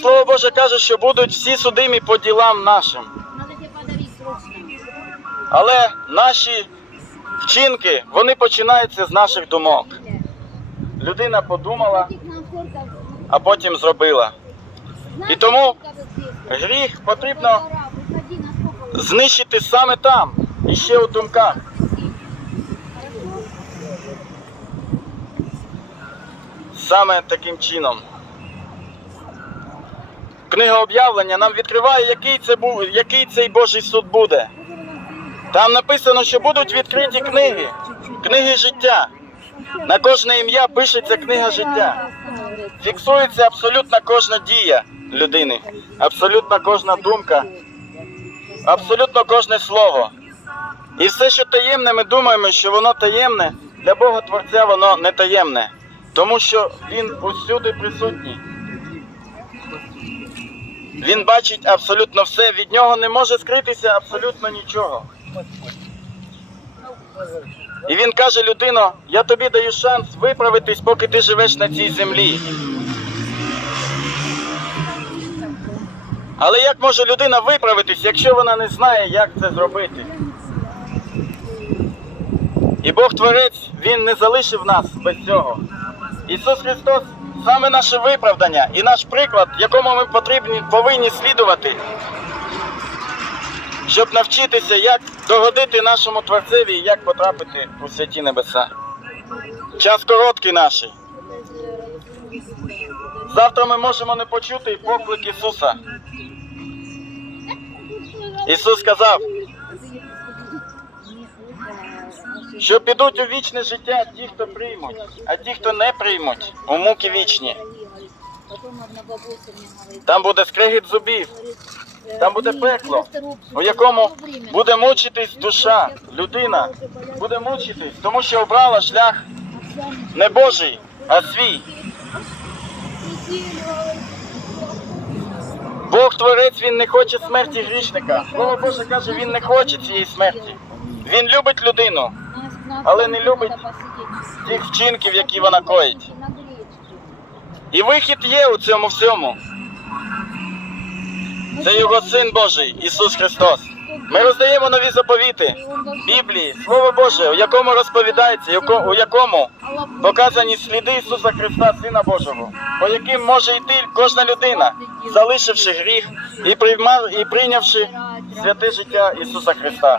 Слово Боже каже, що будуть всі судимі по ділам нашим. Але наші вчинки, вони починаються з наших думок. Людина подумала, а потім зробила. І тому? Гріх потрібно знищити саме там, і ще у думках. Саме таким чином. Книга об'явлення нам відкриває, який, це був, який цей Божий суд буде. Там написано, що будуть відкриті книги, книги життя. На кожне ім'я пишеться книга життя. Фіксується абсолютно кожна дія людини, абсолютно кожна думка, абсолютно кожне слово. І все, що таємне, ми думаємо, що воно таємне, для Бога Творця воно не таємне, тому що Він усюди присутній. Він бачить абсолютно все, від нього не може скритися абсолютно нічого. І він каже людино, я тобі даю шанс виправитись, поки ти живеш на цій землі. Але як може людина виправитись, якщо вона не знає, як це зробити? І Бог Творець, Він не залишив нас без цього. Ісус Христос саме наше виправдання і наш приклад, якому ми потрібні, повинні слідувати, щоб навчитися, як догодити нашому Творцеві і як потрапити у святі небеса. Час короткий наш. Завтра ми можемо не почути поклик Ісуса. Ісус сказав, що підуть у вічне життя ті, хто приймуть, а ті, хто не приймуть, у муки вічні. Там буде скрегіт зубів, там буде пекло, у якому буде мучитись душа, людина, буде мучитись, тому що обрала шлях не Божий, а свій. Бог Творець, Він не хоче смерті грішника. Слово Боже каже, Він не хоче цієї смерті. Він любить людину, але не любить тих вчинків, які вона коїть. І вихід є у цьому всьому. Це його син Божий, Ісус Христос. Ми роздаємо нові заповіти Біблії, Слово Боже, у якому розповідається, у якому показані сліди Ісуса Христа, Сина Божого, по яким може йти кожна людина, залишивши гріх і прийнявши святе життя Ісуса Христа.